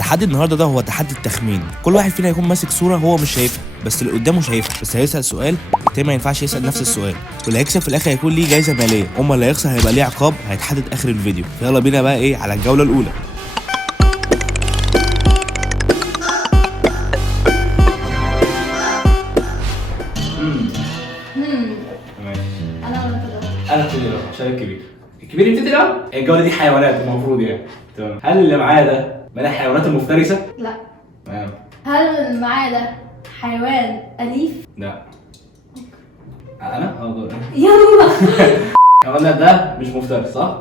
تحدي النهارده ده هو تحدي التخمين. كل واحد فينا يكون ماسك صوره هو مش شايفها بس اللي قدامه شايفها، بس هيسال سؤال التاني ما ينفعش يسال نفس السؤال، واللي هيكسب في الاخر هيكون ليه جايزه ماليه، اما اللي هيخسر هيبقى ليه عقاب هيتحدد اخر الفيديو. يلا بينا بقى ايه على الجوله الاولى. انا ولا كده؟ انا ابتدي بقى عشان الكبير يبتدي بقى. الجوله دي حيوانات المفروض يعني. تمام. هل اللي معايا ده من الحيوانات المفترسه؟ لا. تمام. هل اللي معايا ده حيوان اليف؟ لا. انا دور. يلا. قلنا ده مش مفترس صح؟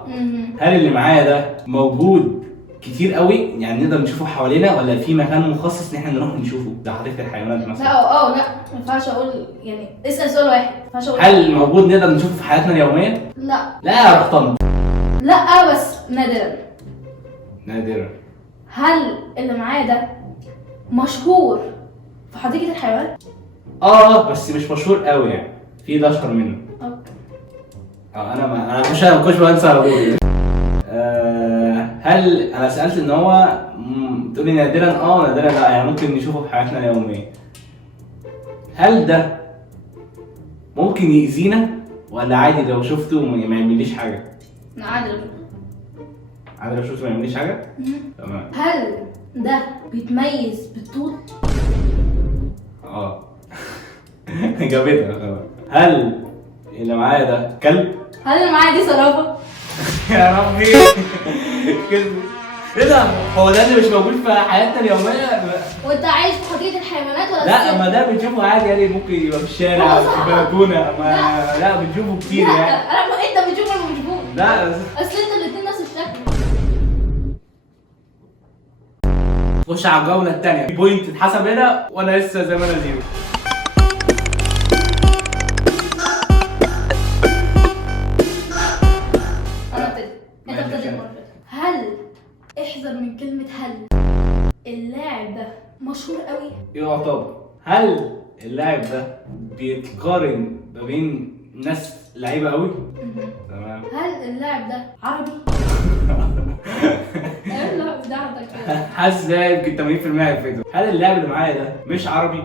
هل اللي معايا ده موجود كتير قوي يعني نقدر نشوفه حوالينا ولا في مكان مخصص ان احنا نروح نشوفه؟ ده حديقه الحيوانات مثلا. لا لا ما ينفعش اقول يعني اسال سؤال واحد ما ينفعش اقول. هل موجود نقدر نشوفه في حياتنا اليوميه؟ لا. لا يا رحتم. لا بس نادرا. نادرا. هل اللي معايا ده مشهور في حديقة الحيوان؟ بس مش مشهور قوي يعني. في ده اشهر منه. اوكي. انا ما كنتش بنسى على طول يعني. هل انا سالت ان هو تقولي نادرا نادرا لا يعني ممكن نشوفه في حياتنا اليوميه. هل ده ممكن يأذينا ولا عادي لو شفته ما يعمليش حاجه؟ عادي. عادي لو شفته ما يعمليش حاجه؟ تمام. هل ده بيتميز بالطول؟ جابتها خلاص. هل اللي معايا ده كلب؟ هل اللي معايا دي صرافة؟ يا ربي كلب. ايه ده؟ هو ده اللي مش موجود في حياتنا اليوميه؟ وانت عايش في حديقة الحيوانات ولا لا ما ده بنشوفه عادي يعني ممكن يبقى في الشارع في البلكونه لا بنشوفه كتير لا. يعني. انت بتشوفه ولا مش بتشوفه؟ لا اصل انتوا الاتنين نفس الشكل. خش على الجوله الثانيه. بوينت تتحسب هنا وانا لسه زي ما انا زيرو. انا ابتدي انت ابتدي المره اللي فاتت. هل احذر من كلمه هل اللاعب ده مشهور قوي؟ يعتبر. هل اللاعب ده بيتقارن ما بين ناس لعيبه قوي؟ تمام. هل اللاعب ده عربي؟ لا ده عندك كده. حاسس ده يمكن 80% هيفيده. هل اللاعب اللي معايا ده مش عربي؟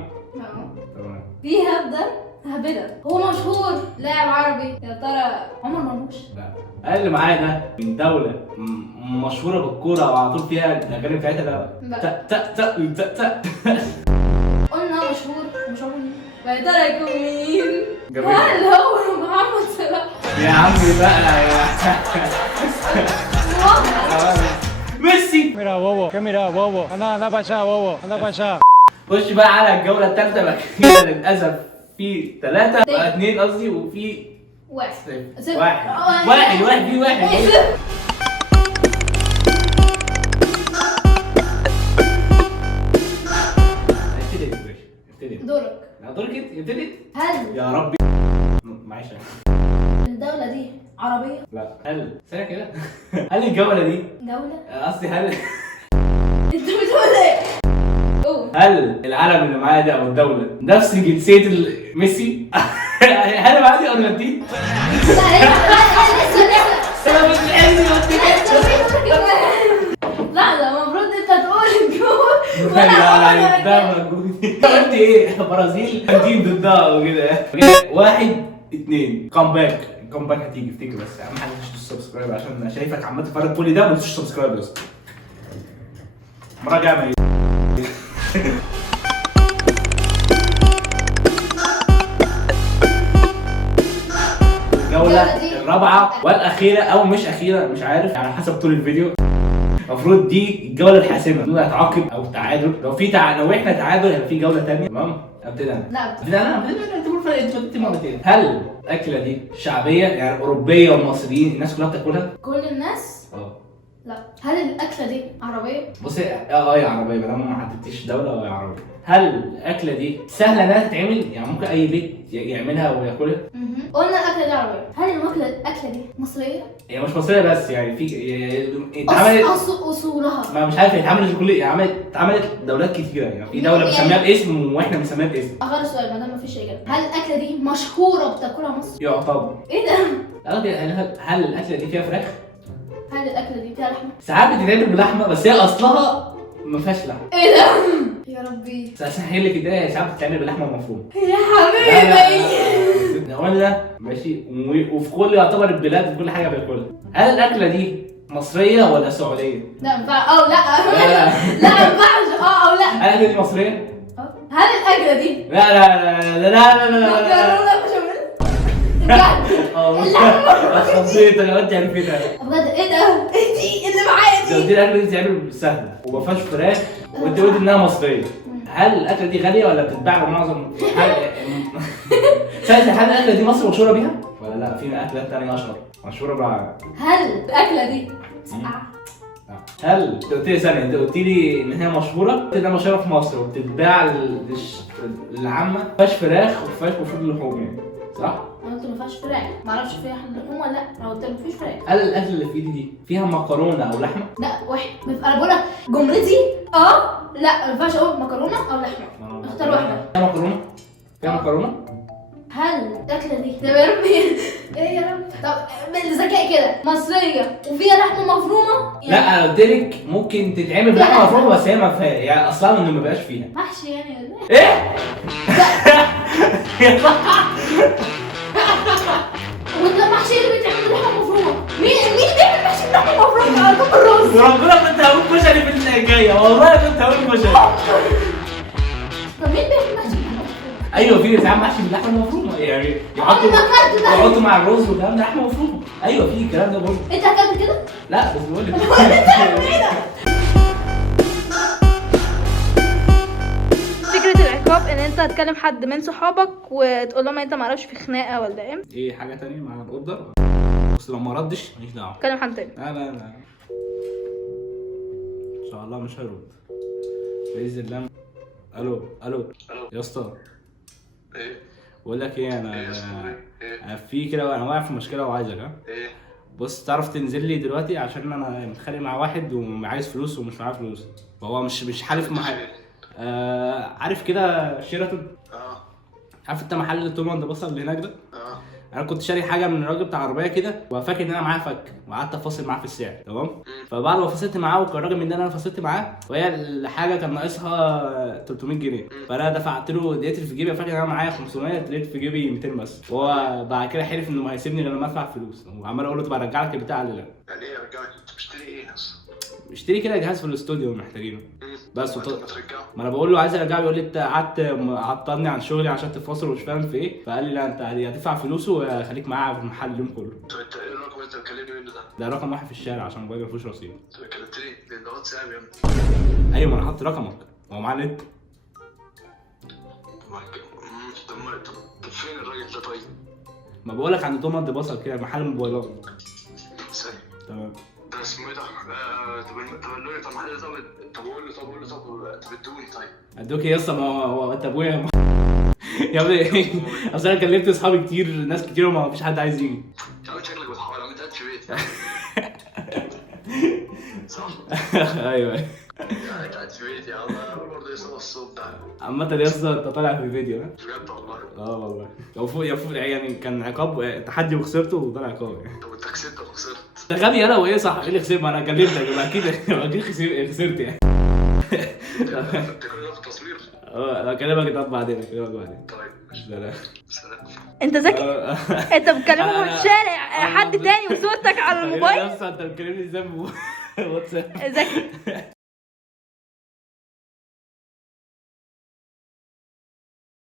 تمام. في هبده هبده هو مشهور لاعب عربي يا ترى عمر مرموش؟ لا. هل اللي معايا ده من دوله مشهوره بالكوره وعلى طول فيها الاغاني بتاعتها؟ لا. تا. قلنا مشهور مش عارف يا ترى يكون مين؟ جميل. هل هو محمد صلاح؟ يا عمي بقى يا ميسي. Mira, bobo, ¿qué mira, bobo? Anda para allá, bobo, anda para allá. خش بقى على الجوله الثالثه بقى كده. للاسف في 3 2 قصدي وفي واحد. صفر. واحد في واحد. ابتدي. دورك. لا دورك انت. ابتدي. هل يا ربي معلش. الدولة دي عربية؟ لا. هل سنة كده. هل الجولة دي دولة؟ قصدي هل انت بتقول ايه؟ قول. هل العلم اللي معايا ده او الدولة نفس جنسية ميسي؟ هل معايا ارجنتين؟ لا ده المفروض انت تقول الجول. لا ده موجود. قلت ايه؟ برازيل ارجنتين ضدها وكده. 1 2 كومباك. الكومباك هتيجي افتكر بس اهم حاجه تدوس سبسكرايب عشان انا شايفك عمال تتفرج كل ده ما تدوسش سبسكرايب بس. مراجعه اعمل ايه؟ الجوله الرابعه والاخيره او مش اخيره مش عارف على حسب طول الفيديو. المفروض دي الجوله الحاسمه. نقول هتعاقب او تعادل. لو احنا تعادل هيبقى في جوله ثانيه. تمام. ابتدي انا. لا ابتدي انا. انت بتقول فرق انت مرتين. هل الاكله دي شعبيه يعني اوروبيه ومصريين الناس كلها بتاكلها؟ كل الناس؟ لا. هل الاكله دي عربيه؟ بصي هي عربيه ما دام ما حددتيش دوله وهي عربيه. هل الاكله دي سهله انها تتعمل يعني ممكن اي بيت يعملها وياكلها؟ قلنا الاكله دي عربيه. هل الاكله دي مصريه؟ هي مش مصريه بس يعني في اتعملت اصولها ما مش عارف اتعملت كل اتعملت دولات كتيره يعني في دوله بنسميها باسم واحنا بنسميها باسم. اغير السؤال ما دام مفيش اجابه. هل الاكله دي مشهوره بتاكلها مصر؟ يعتبر. ايه ده؟ هل الاكله دي فيها فراخ؟ هل الاكله دي فيها لحمه؟ ساعات بتتعمل بلحمه بس هي اصلها ما فيهاش لحمه. ايه ده؟ يا ربي بس اسهل لك الدنيا، ساعات بتتعمل باللحمه المفرومه. يا حبيبي. ولا ماشي، وفي كل يعتبر البلاد في كل حاجه بياكلها. هل الاكله دي مصريه ولا سعوديه؟ لا ينفع لا لا. لا ما ينفعش او لا. هل الاكله دي مصريه؟ هل الاكله دي لا لا لا لا لا لا لا مكرونه بشاميل؟ بجد خطيت انا قلت عرفتها. بجد ايه ده؟ دي اللي معايا زي دي. الاكله دي بتتعمل سهله وما فيهاش فراخ، وانت قلت انها مصريه. هل الاكله دي غاليه ولا بتتباع بمعظم سألت هل الاكله دي مصر مشهوره بيها؟ ولا لا في اكلات ثانيه اشهر مشهوره بقى؟ هل الاكله دي ساقعه؟ هل انت قلت لي ثانيه، انت قلت لي ان هي مشهوره، قلت انها مشهوره في مصر وبتتباع للعامه، ما فيهاش فراخ وما فيهاش مفروض لحوم يعني، صح؟ انا قلت ما فيهاش فراخ، ما اعرفش فيها لحوم ولا لا، انا قلت ما فيش فراخ. هل الاكل اللي في ايدي دي فيها مكرونه او لحمه؟ لا واحد، انا بقول لك جملتي لا ما ينفعش اقول مكرونه او لحمه، اختار واحده. فيها مكرونه؟ فيها مكرونه؟ هل الاكله دي ده يا ربي ايه يا رب؟ طب بالذكاء كده مصريه وفيها لحمه مفرومه لا انا قلت لك ممكن تتعمل بلحمه مفرومه بس هي ما فيها يعني اصلا انه ما بقاش فيها محشي يعني ولا ايه؟ وانت المحشي اللي بيتعمل بلحمه مفرومه مين اللي بيعمل محشي بلحمه مفرومه؟ على طول الرز. وربنا كنت هقول كشري في السنه الجايه، والله كنت هقول كشري. طب مين بيعمل محشي بلحمه مفرومه؟ ايوه في ساعات محشي باللحمه المفرومه يعني يحطوا مع الرز والكلام ده لحمه مفرومه. ايوه في الكلام ده برضه. انت اكلت كده؟ لا بس بقول لك فكرة العقاب ان انت تكلم حد من صحابك وتقول لهم انت معرفش في خناقة ولا ايه؟ ايه حاجه تانية مع الاوردر؟ بس لو ما ردش ماليش دعوه. تكلم حد تاني. لا لا لا ان شاء الله مش هيرد باذن الله. الو الو يا اسطى. ايه؟ بقول لك ايه، انا ايه؟ في كده انا واقع في مشكله وعايزك. ايه؟ بص تعرف تنزل لي دلوقتي عشان انا متخانق مع واحد وعايز فلوس ومش معاه فلوس، وهو مش حالف معايا. عارف كده شيراتون؟ عارف انت محل التومه ده بصل اللي هناك ده؟ انا كنت شاري حاجه من الراجل بتاع العربيه كده وفاكر ان انا معايا فك، وقعدت افاصل معاه في السعر تمام. فبعد ما فصلت معاه وكان الراجل من ده انا فصلت معاه وهي الحاجه كان ناقصها 300 جنيه، فانا دفعت له دقيت في جيبي، فاكر ان انا معايا 500 لقيت في جيبي 200 بس، وهو بعد كده حلف انه ما هيسيبني غير لما ادفع فلوس، وعمال اقول له طب ارجع لك البتاع اللي لا. يعني ايه ارجعك؟ انت بتشتري ايه اصلا؟ اشتري كده جهاز في الاستوديو محتاجينه بس ما ترجعه. ما انا بقول له عايز ارجعه، بيقول لي انت قعدت عطلني عن شغلي عشان تفاصل ومش فاهم في ايه، فقال لي لا انت هتدفع فلوسه وخليك معايا في المحل اليوم كله. طب انت ايه الرقم اللي انت بتكلمني منه ده؟ ده رقم واحد في الشارع عشان موبايلي ما فيهوش رصيد. انت كلمتني ده واتساب يا ابني. ايوه ما انا حاطط رقمك، هو معاه نت. طب فين الراجل ده طيب؟ ما بقولك عند توماس دي بصل كده محل موبايلات. ثانية. تمام. ده اسمه ايه ده؟ طب قول لي طب محل طب قول له طب ادوني طيب. ادوك ايه يا اسطى؟ ما هو انت ابويا يا ابني اصل انا كلمت اصحابي كتير، ناس كتير وما فيش حد عايز يجي. يا عم شكلك بتحاول عم تقعد في بيتي. صح؟ ايوه يعني قاعد في بيتي يا عم، انا برضه يسمع الصوت ده. عامة يا اسطى انت طالع في فيديو ها؟ بجد والله. والله لو فوق يا فوق يعني كان عقاب تحدي وخسرته وطلع عقاب يعني. طب انت كسبت ولا خسرت؟ ده غبي انا وايه صح؟ ايه اللي خسر؟ ما انا كلمتك يبقى اكيد خسرت يعني. انت كل ده في التصوير؟ اكلمك طب بعدين طيب سلام. سلام. انت ذكي. انت بتكلمه في الشارع حد تاني وصورتك على الموبايل. يا اسطى انت بتكلمني ازاي واتساب؟ ذكي.